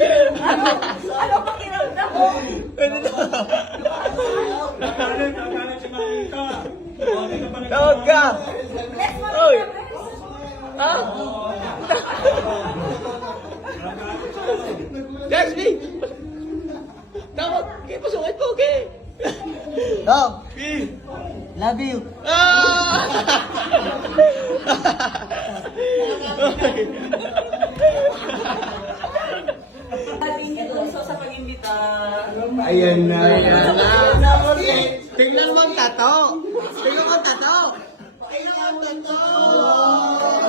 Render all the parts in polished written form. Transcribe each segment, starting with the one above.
Ano pang kiramdam mo? Tawag ka! Oy! Ha? Gatsby! Tawag! Kaya pasungit mo, okay? Dog, love you. Ah! Sabihin niyo Tunso sa pag-imbita. Ayan na. Tingnan mo ang tato! Tingnan mo ang tato! Tingnan mo ang tato!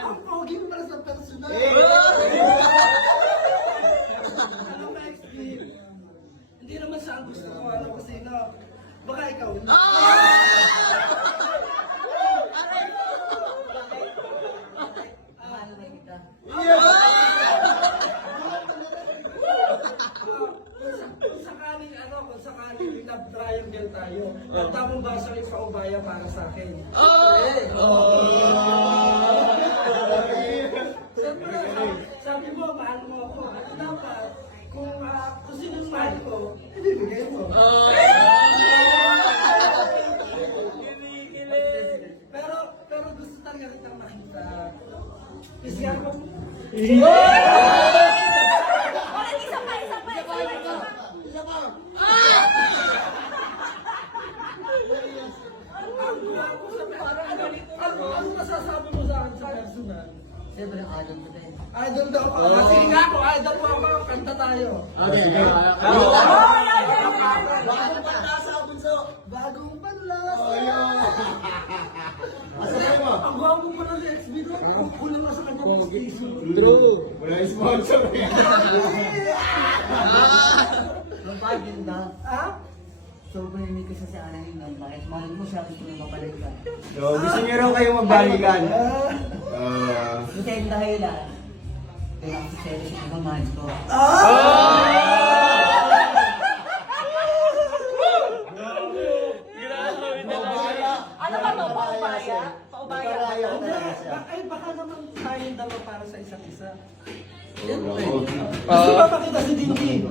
Ang pogi mo para sa personal. Hindi naman siya ang gusto ko. Ano kasi na, baka ikaw. Kung sakaling love triangle tayo, at tamang ba siya sa ubaya para sa akin? Siyempre, sabi mo, mahal mo ako. At dapat, kung sinong mahal ko, ibibigay mo. Pero gusto talaga kitang makita. Kasi ako, Isa pa. ano masasabi mo sa akin sa personal? Siyempre, idol ko din. Idol daw ako. Sige nga ako, idol mo ako. Kanta tayo. Okay. Bagong panlasa, Bunso. Bagong panlasa. Ang gwapo pa ng XB doon. Ang kulang na sa kanya ng station. True! Wala yung sponsor eh. Ang bagay na, Ha? sobrang hindi ko sa anahin ng bakit. Mahal mo siya, gusto mo mapalit ka. So, gusto niyo raw kayong magbalikan. Kasi yung dahilan, kaya ako sa series ng mga mahal ko. Ano ba to? Paubaya? Paubaya? Ay, baka naman tayong dalawa para sa isa't isa. Siyempre. Gusto ba makita si Dindy?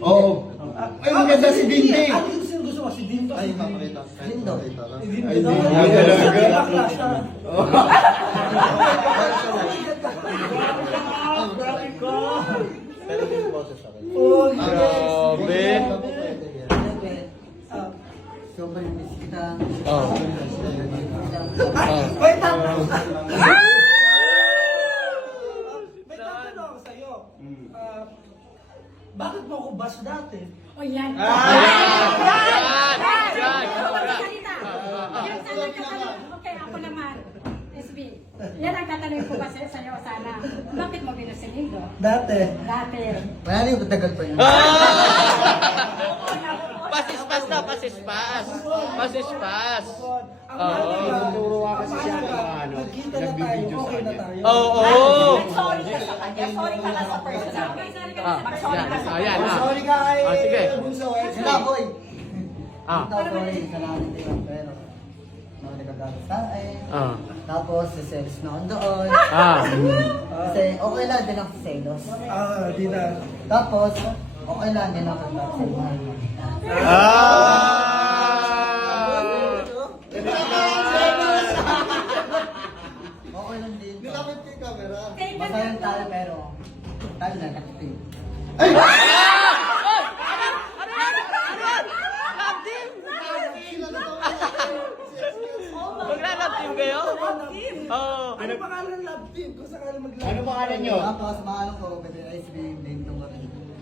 Oo! Ay, maganda si Dindy! Ano yung sino gusto mo? Si Dinto? Ay, Si papakita. Lindo. Dindy Ay, daw. Dindy. Ay, Talaga? bakla siya. Pero yung boses ako. Oh, Grabe! Siyempre, sobrang miss kita. Oh. Wait, tapos. May tatanong ako sa'yo. Bakit mo ako bash dati? O yan. Yan! Ano ba salita? Yan sana katanong. Okay, ako naman. SB. Yan ang tatanong ko kasi sa'yo sana. Bakit mo binusinigo? Dati. Dati. Wala na yung tagal pa yun. Pasispas na, pasispas! Pasispas! Tuturo ako sa siya nagkita na tayo, okay na tayo. Oo! Sorry ka sa kanya. Sorry ka na sa personal. Sorry ka sa Ayan, Sorry ka kay sige. Bunso. Sila, boy. Ah. Sorry, salamat din. Pero, nagagalit sa akin. Ah. Tapos, seselos na ako doon. Ah. Kasi, okay lang din ako sa selos. Di na. Tapos, okay lang din ako sa selos. Ah! Okay lang din. Nilapit ko yung camera. Masaya tayo pero, tayo na nakapin. Maglalab team kayo? Oo. Ano pangalan ng love team? Kung sakali mag-love. Ano pangalan nyo? Tapos, mahal ko, pwede SB, din itong kami.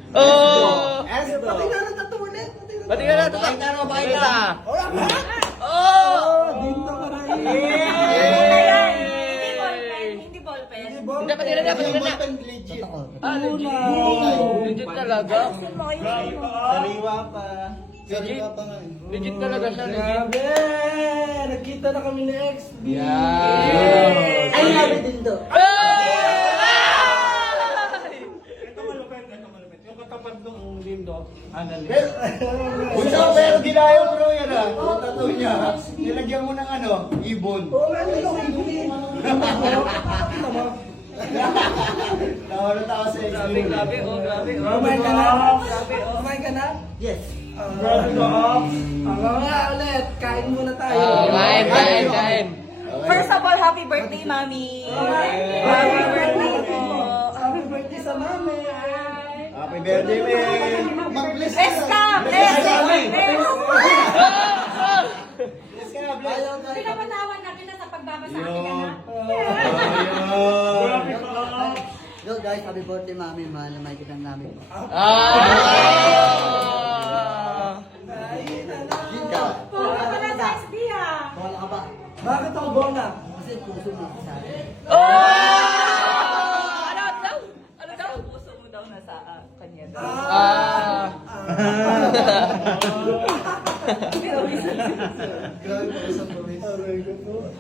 Oo! Pati nga ng tattoo ulit. Pati ka na, tutak na naman ba kita? Wala ka? Oo! Dinto ka na rin. Hindi ballpen. Hindi ballpen. Hindi ba? Hindi, pati na, pati na. Totoo. Legit talaga. Sariwa pa. Sariwa pa nga. Legit talaga siya. Legit. Grabe! Nagkita na kami ni XB! Yan. Ay, nabi din to. Ito malupit. Yung katapat ng lindo. Bunso, pero ginayo bro yan ah. Yung tattoo niya. Nilagyan mo ng ano, ibon. Oo nga, ito ko ibigin. Tawa na tawa sa Grabe, grabe, oh, grabe. Kumain ka na? Kumain ka na? Yes. Grabe ko. Nga ulit, kain muna tayo. Kain. First of all, happy birthday, Mami! Happy birthday po! Happy birthday sa mami. Happy birthday, man. Mag-bless ka. Bless ka! Bless! Bless! Bless ka na, bless. Pinapatawan na kita sa pagbabasa akin ka na. Grabe ka. Yo guys, happy birthday mami, mahal na may kitang namin. Kain na lang. Yun ka. Puro ka na sa XB ah. Wala ka ba? Bakit ako bongga? Kasi puso mo ako sa akin. Ano daw? Ano daw? Puso mo daw nasa kanya daw.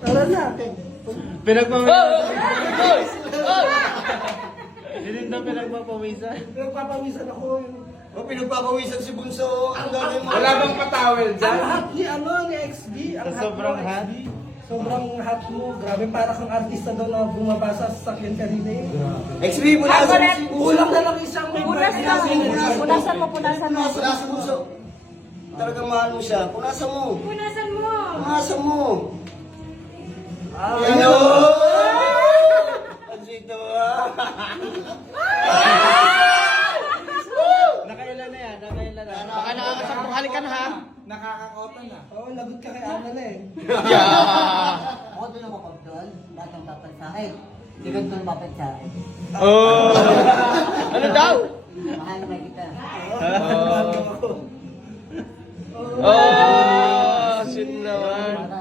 Tara na. Pinagpapawisan ako. O, pinagpapawisan si Bunso. Ang gagawin mo. Wala bang patawel Ang dyan? hot ni ano ni XB. Ang hot sobrang mo, hot? XB. Sobrang hot mo. Grabe, para kang artista daw na bumabasa sa sakyan kanina eh. XB, punasan mo si Bunso. Kulang na lang isang may Punas birthday ka! na Punasan mo, punasan mo. Punasan si Bunso. Talagang mahal mo siya. Punasan mo. Punasan mo. Punasan mo. Ah, Ano? Ang sweet naman. Nakailan na yan, nakailan na. Baka nakakasampung halikan ha. Nakakakota na. Oo, lagot ka kay Ana na eh. Ako doon ako pagdoon, lahat ng papat sa akin. Hindi ka doon papat sa akin. Ano daw? Mahal na may kita. Oh, shit naman. Para,